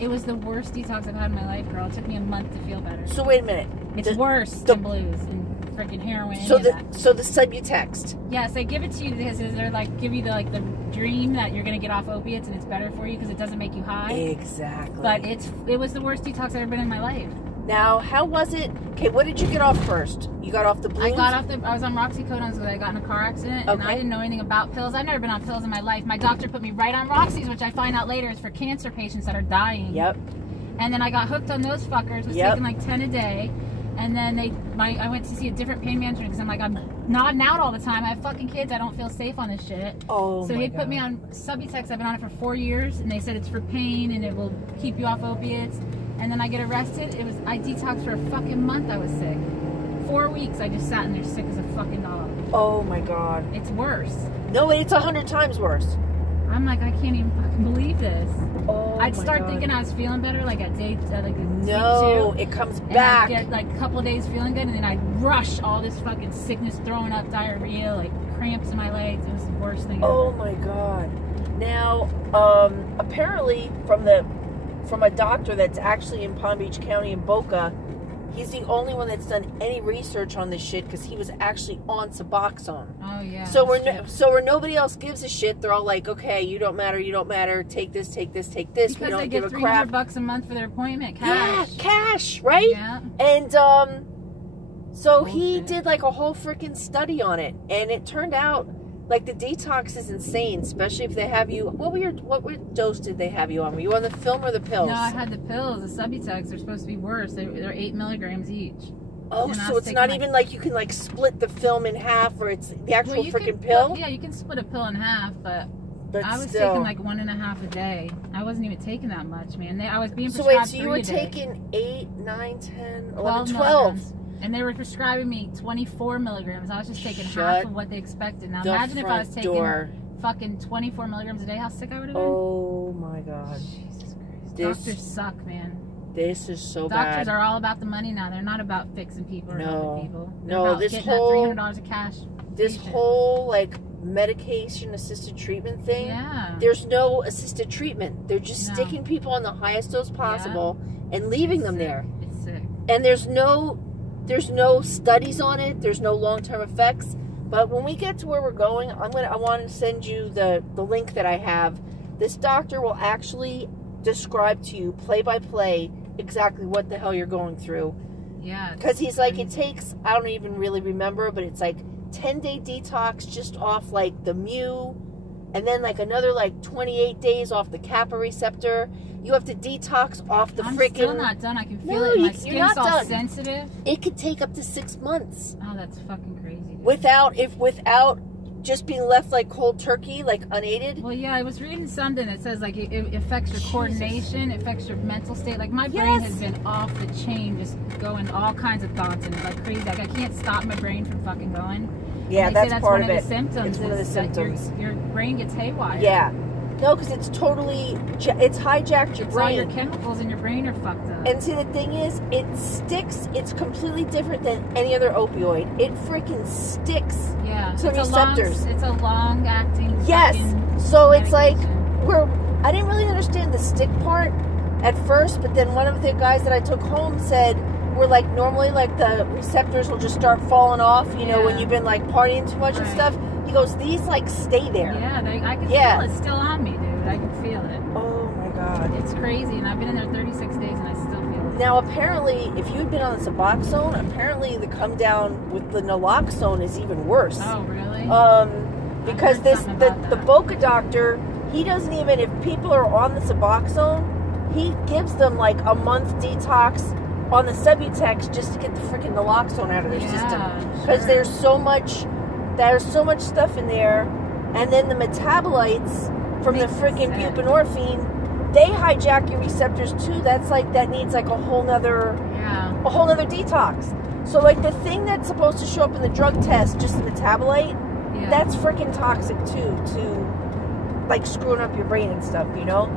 It was the worst detox I've had in my life, girl. It took me a month to feel better. So wait a minute. It's worse than blues and freaking heroin. So the SUBUTEX. Yes, they give it to you because they're like give you the dream that you're gonna get off opiates and it's better for you because it doesn't make you high. Exactly. But it was the worst detox I've ever been in my life. Now, how was it? Okay, what did you get off first? You got off the blues? I was on roxycodones because I got in a car accident, and I didn't know anything about pills. I've never been on pills in my life. My doctor put me right on roxys, which I find out later is for cancer patients that are dying. Yep. And then I got hooked on those fuckers. Was taking like 10 a day. And then I went to see a different pain management because I'm like, I'm nodding out all the time. I have fucking kids. I don't feel safe on this shit. Oh, so he put me on SUBUTEX. I've been on it for 4 years, and they said it's for pain and it will keep you off opiates. And then I get arrested. I detoxed for a fucking month. I was sick. 4 weeks. I just sat in there sick as a fucking dog. Oh my God. It's worse. No, it's 100 times worse. I'm like, I can't even fucking believe this. Oh, I'd start thinking I was feeling better, like at day no, 2. it comes back. And I'd get like a couple of days feeling good, and then I'd rush all this fucking sickness, throwing up, diarrhea, like cramps in my legs. It was the worst thing ever. Oh my God. Now, apparently from a doctor that's actually in Palm Beach County in Boca, he's the only one that's done any research on this shit because he was actually on SUBOXONE. Oh yeah. So where nobody else gives a shit, they're all like, okay, you don't matter, take this, take this, take this. Because we don't they give get a crap. $300 a month for their appointment, cash. Yeah, cash, right? Yeah. And so he did like a whole freaking study on it, and it turned out like the detox is insane, especially if they have you. What dose did they have you on? Were you on the film or the pills? No, I had the pills. The SUBUTEX. They're supposed to be worse. They're 8 milligrams each. Oh, so it's not even like you can like split the film in half, or it's the actual freaking pill? Yeah, you can split a pill in half, but I was still taking like 1.5 a day. I wasn't even taking that much, man. I was being so prescribed wait, so you were taking 8, 9, 10, 11, 12. And they were prescribing me 24 milligrams. I was just taking half of what they expected. Now imagine if I was taking fucking 24 milligrams a day, how sick I would have been. Oh my God. Jesus Christ. Doctors suck, man. This is so bad. Doctors are all about the money now. They're not about fixing people or helping people. No, this whole $300 of cash. This whole like medication assisted treatment thing. Yeah. There's no assisted treatment. They're just sticking people on the highest dose possible and leaving them there. It's sick. And there's no studies on it. There's no long-term effects. But when we get to where we're going, I want to send you the link that I have. This doctor will actually describe to you play by play exactly what the hell you're going through. Yeah. Because he's like, it takes, I don't even really remember, but it's like 10-day detox just off like the mu, and then like another like 28 days off the kappa receptor. You have to detox off the freaking... I'm still not done. I can feel it. My skin's all sensitive. It could take up to 6 months. Oh, that's fucking crazy. Dude. Without just being left like cold turkey, like unaided. Well, yeah, I was reading something that says like it affects your coordination, it affects your mental state. Like my brain has been off the chain, just going all kinds of thoughts and like crazy. Like I can't stop my brain from fucking going. Yeah, that's part of it. One of the symptoms. It's one of the symptoms. Your brain gets haywire. Yeah. No, because it's hijacked your brain. All your chemicals in your brain are fucked up. And see, the thing is, it sticks. It's completely different than any other opioid. It freaking sticks. Yeah. To receptors. It's a long-acting. Yes. So it's like I didn't really understand the stick part at first, but then one of the guys that I took home said we're like normally like the receptors will just start falling off. You know, when you've been like partying too much and stuff. He goes, these like stay there. Yeah, I can feel it still on me, dude. I can feel it. Oh my God. It's crazy, and I've been in there 36 days and I still feel it. Now apparently, if you'd been on the SUBOXONE, apparently the come down with the naloxone is even worse. Oh really? Because the Boca doctor, he doesn't even, if people are on the SUBOXONE, he gives them like a month detox on the SUBUTEX just to get the freaking naloxone out of their system. Because there's so much stuff in there, and then the metabolites from the freaking buprenorphine, they hijack your receptors too. That needs like a whole nother detox. So like the thing that's supposed to show up in the drug test, just the metabolite, that's freaking toxic too, to like screwing up your brain and stuff, you know.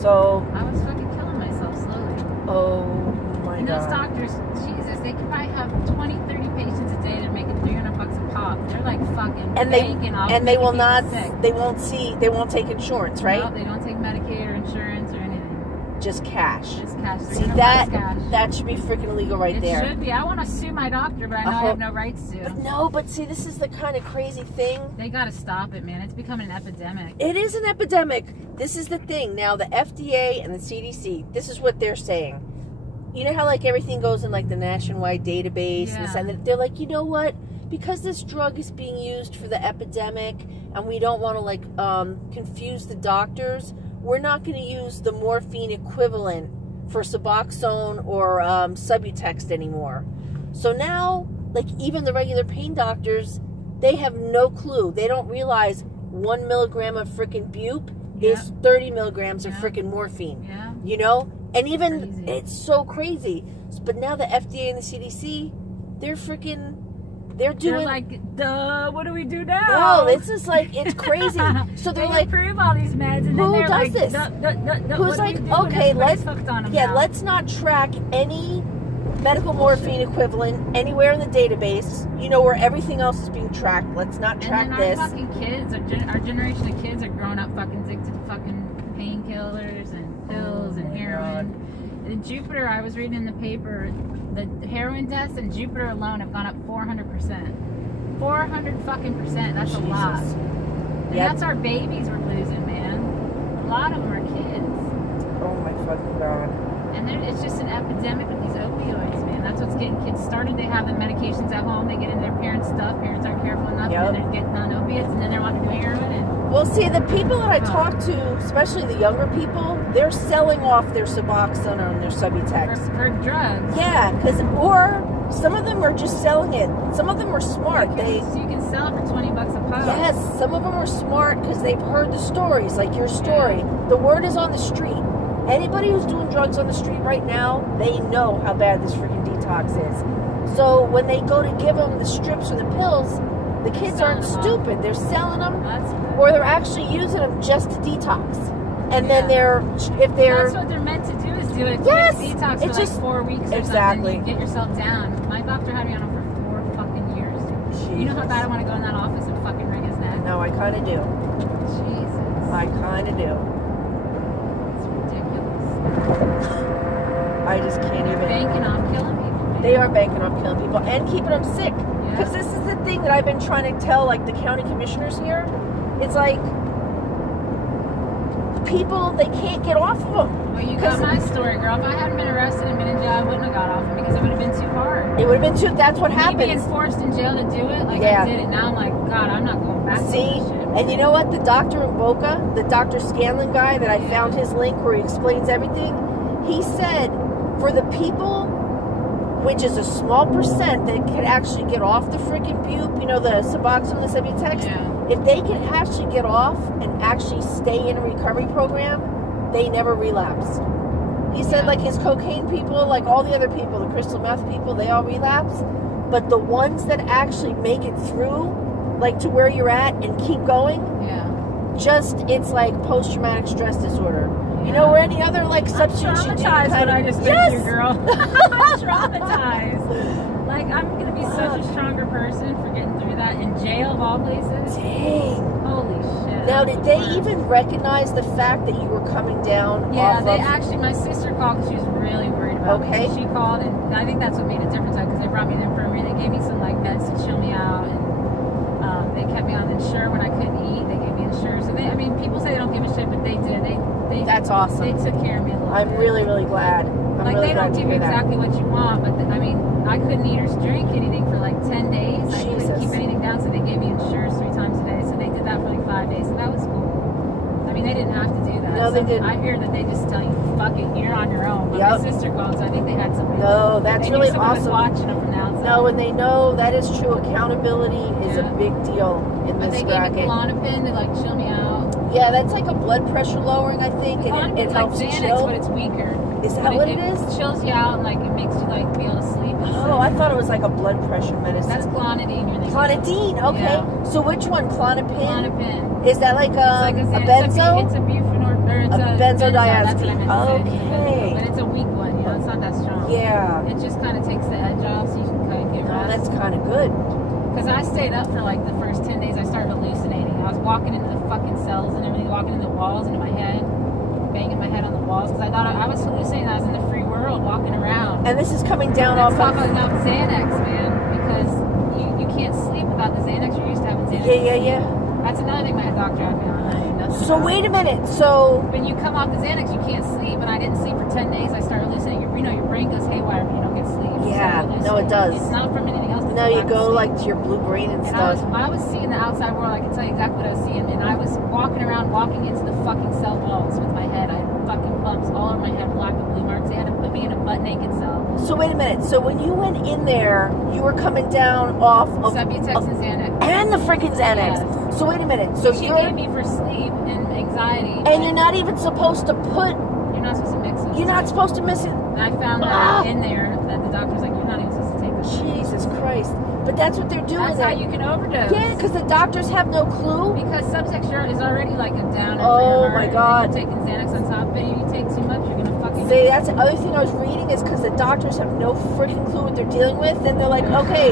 So I was fucking killing myself slowly. Oh my God. Those doctors, Jesus, they could probably have 20, 30 patients a day. They're making $300 a pop. They're like fucking they will not sick. They won't take insurance, right? No, they don't take Medicaid or insurance or anything. just cash. Just cash. See, that should be freaking illegal right there. It should be. I want to sue my doctor, but I know I have no rights to. But see, this is the kind of crazy thing. They got to stop it, man. It's becoming an epidemic. It is an epidemic. This is the thing. Now, the FDA and the CDC, this is what they're saying. You know how, like, everything goes in, like, the nationwide database? Yeah. And they're like, you know what? Because this drug is being used for the epidemic, and we don't want to, like, confuse the doctors, we're not going to use the morphine equivalent for SUBOXONE or SUBUTEX anymore. So now, like, even the regular pain doctors, they have no clue. They don't realize 1 milligram of freaking bupe is 30 milligrams of freaking morphine. Yeah. You know? And even, Crazy. it's so crazy. But now the FDA and the CDC, they're doing... They're like, duh, what do we do now? No, it's just like, it's crazy. So they're like, approve all these meds, and who then they're does like, this? Who's like, okay, let's not track any medical morphine equivalent anywhere in the database. You know, where everything else is being tracked. Let's not track and this. Our fucking kids, our generation of kids are growing up fucking addicted to fucking painkillers and pills and heroin. In Jupiter, I was reading in the paper, the heroin deaths in Jupiter alone have gone up 400%. 400 fucking %. That's a lot. And that's our babies we're losing, man. A lot of them are kids. Oh my fucking god. And it's just an epidemic with these opioids, man. That's what's getting kids started. They have the medications at home. They get into their parents' stuff. Parents aren't careful enough. And then they're getting on opiates. And then they're wanting to do heroin. And well, see, the people that I talk to, especially the younger people, they're selling off their SUBOXONE and their SUBUTEX. For drugs. Yeah, or some of them are just selling it. Some of them are smart. So you can sell it for $20 a pop. Yes, some of them are smart because they've heard the stories, like your story. Yeah. The word is on the street. Anybody who's doing drugs on the street right now, they know how bad this freaking detox is. So when they go to give them the strips or the pills, the kids aren't stupid. They're selling them, or they're actually using them just to detox. And then that's what they're meant to do, is do a quick detox for like 4 weeks or something. Get yourself down. My doctor had me on them for 4 fucking years. Jesus. You know how bad I want to go in that office and fucking wring his neck? No, I kind of do. Jesus. I kind of do. It's ridiculous. I just can't even. They're banking on killing people. Man. They are banking on killing people and keeping them sick. Because this is the thing that I've been trying to tell, like, the county commissioners here. It's like, people, they can't get off of them. Well, you got my story, girl. If I hadn't been arrested and been in jail, I wouldn't have got off them because it would have been too hard. It would have been too, that's what happens. Me being forced in jail to do it, like I did it. Now I'm like, God, I'm not going back to this shit. And you know what? The doctor in Boca, the Dr. Scanlon guy that I found his link where he explains everything, he said for the people, which is a small percent that can actually get off the freaking bupe, you know, the SUBOXONE, the SUBUTEX, if they can actually get off and actually stay in a recovery program, they never relapse. He said, like, his cocaine people, like all the other people, the crystal meth people, they all relapse. But the ones that actually make it through, like, to where you're at and keep going, it's like post-traumatic stress disorder. You know, or any other, like, substance you do. I'm traumatized when I just met you, girl. I'm traumatized. Like, I'm going to be such a stronger person for getting through that in jail of all places. Dang. Holy shit. Now, did they even recognize the fact that you were coming down? Yeah, they actually, my sister called because she was really worried about me. So she called, and I think that's what made a difference, because they brought me to the infirmary. They gave me some, like, meds to chill me out, and they kept me on Ensure when I couldn't eat. They gave me Ensure. So they, I mean, people say they don't give a shit, but they did. That's awesome. They took care of me a little bit. I'm really, really glad. I'm like, really they don't give you exactly what you want, but I mean, I couldn't eat or drink anything for like 10 days. I couldn't keep anything down, so they gave me Ensure 3 times a day. So they did that for like 5 days, so that was cool. I mean, they didn't have to do that. No, they didn't. I hear that they just tell you, fuck it, you're on your own. But my sister called, so I think they had somebody. No, that's really awesome. Watching them from the outside. No, and they know that is true. Accountability is a big deal in this bracket. But they gave me Klonopin to like chill me out. Yeah, that's like a blood pressure lowering, I think, and it helps like Xanax, chill. But it's weaker. Is that what it is? It chills you out and like it makes you like be able to sleep. Oh, I thought it was like a blood pressure medicine. That's Clonidine. Clonidine, okay. Yeah. So which one? Klonopin? Klonopin. Is that like a benzo? It's a buprenorphine, or it's a benzodiazepine. Okay. But it's a weak one, you know, it's not that strong. Yeah. It just kind of takes the edge off, so you can kind of get rest. Oh, that's kind of good. Because I stayed up for like the first 10 days. I started hallucinating. I was walking into the fucking cells and everything, walking into the walls, into my head, banging my head on the walls because I thought I was hallucinating. I was in the free world walking around. And this is coming down off Let's of... talk about Xanax, man, because you can't sleep without the Xanax. You're used to having Xanax. Yeah. That's another thing my doctor had me on. So wait a minute. So when you come off the Xanax, you can't sleep, and I didn't sleep for 10 days. I started hallucinating. Your brain goes haywire when you don't get sleep. Yeah, no, it does. It's not from anything else. No, you go like to your blue brain and stuff. I was seeing the outside world. I can tell you exactly what I was seeing, and I was walking around, walking into the fucking cell walls with my head. I had fucking bumps all over my head, black and blue marks. They had to put me in a butt naked cell. So wait a minute. So when you went in there, you were coming down off of SUBUTEX and Xanax. And the freaking Xanax. Yes. So wait a minute. So she gave me for sleep and anxiety. And you're not even supposed to put. You're not supposed to mix it. You're not supposed to mix it. And I found out in there that the doctor's like, you're not even supposed to take this. Jesus Christ. But that's what they're doing. That's how you can overdose. Yeah, because the doctors have no clue. Because SUBUTEX is already like a downer. Oh my God. You're taking Xanax on top of it. If you take too much, you're gonna fucking. See, that's the other thing I was reading is because the doctors have no freaking clue what they're dealing with. Then they're like, okay,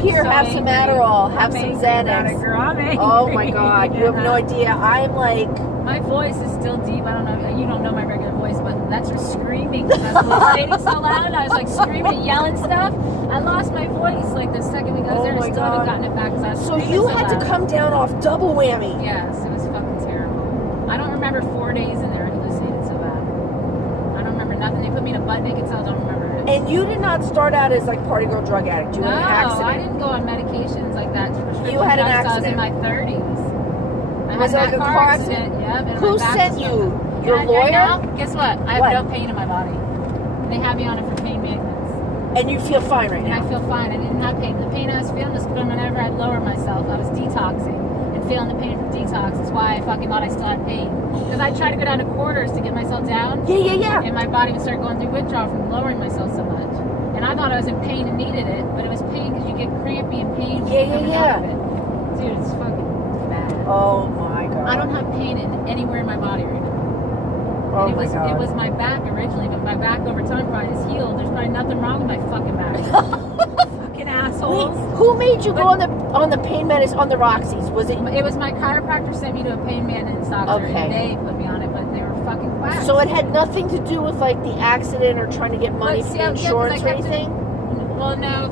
here, have some Adderall, have some Xanax. Oh my God, you have no idea. I'm like. My voice is still deep. I don't know. You don't know my regular voice, but that's just screaming. I was hallucinating so loud. I was like screaming and yelling stuff. I lost my voice like the second we got there and still haven't gotten it back because I was screaming so had to come down off double whammy. Yes, it was fucking terrible. I don't remember 4 days in there hallucinated so bad. I don't remember nothing. They put me in a butt naked cell. I don't remember it. And you did not start out as like party girl drug addict. You were an accident. No, I didn't go on medications like that. You had an accident. I was in my 30s. Was it like a car accident? Yep. Who sent you? Your lawyer? Now, guess what? I have no pain in my body. They have me on it for pain maintenance. And you feel fine right now? I feel fine. I didn't have pain. The pain I was feeling was from whenever I'd lower myself. I was detoxing and feeling the pain from detox. That's why I fucking thought I still had pain. Because I tried to go down to quarters to get myself down. Yeah. And my body would start going through withdrawal from lowering myself so much. And I thought I was in pain and needed it, but it was pain because you get crampy and pain when you're coming out of it. Dude, it's fucking bad. Oh my God. I don't have pain anywhere in my body right now. Oh and my God. It was my back originally, but my back over time probably is healed. There's probably nothing wrong with my fucking back. Fucking assholes. Wait, who made you go on the pain medicine on the roxys? Was it? It was my chiropractor sent me to a pain maintenance doctor, and they put me on it, but they were fucking quacks. So it had nothing to do with like the accident or trying to get money from insurance or anything? Well, no,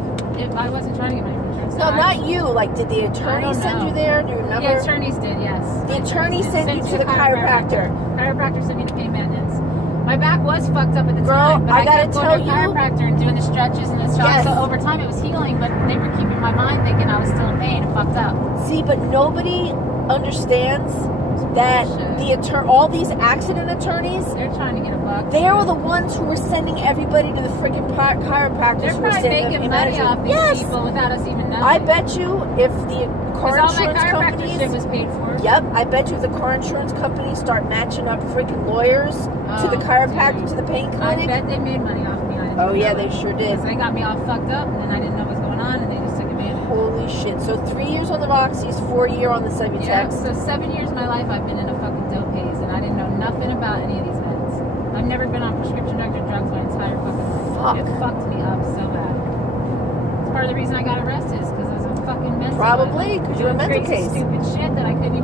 I wasn't trying to get money from insurance. No, not you. Like, did the attorney send you there? Do you remember? The attorneys did, yes. The attorney sent you to the chiropractor. Chiropractor sent me to pain maintenance. My back was fucked up at the time, but I gotta kept going to the chiropractor and doing the stretches and the stretches. So over time it was healing, but they were keeping my mind thinking I was still in pain and fucked up. See, but nobody understands that all these accident attorneys, they're trying to get a buck. They are the ones who were sending everybody to the freaking chiropractors. They're probably making money off these people without us even knowing. I bet you if the car insurance companies, shit was paid for. Yep, I bet you if the car insurance companies start matching up freaking lawyers to the chiropractor, to the pain clinic. I bet they made money off me. Oh yeah, they sure did. So they got me all fucked up, and then I didn't know what was going on, and they just took advantage. Holy shit! So 3 years on the Roxys, 4 year on the SUBUTEX. Yeah, so 7 years of my life I've been in a fucking dope haze, and I didn't know nothing about any of these meds. I've never been on prescription drugs my entire fucking life. It fucked me up so bad. It's part of the reason I got arrested is because I was a fucking mess. Probably because you're a mental case. Stupid shit that I didn't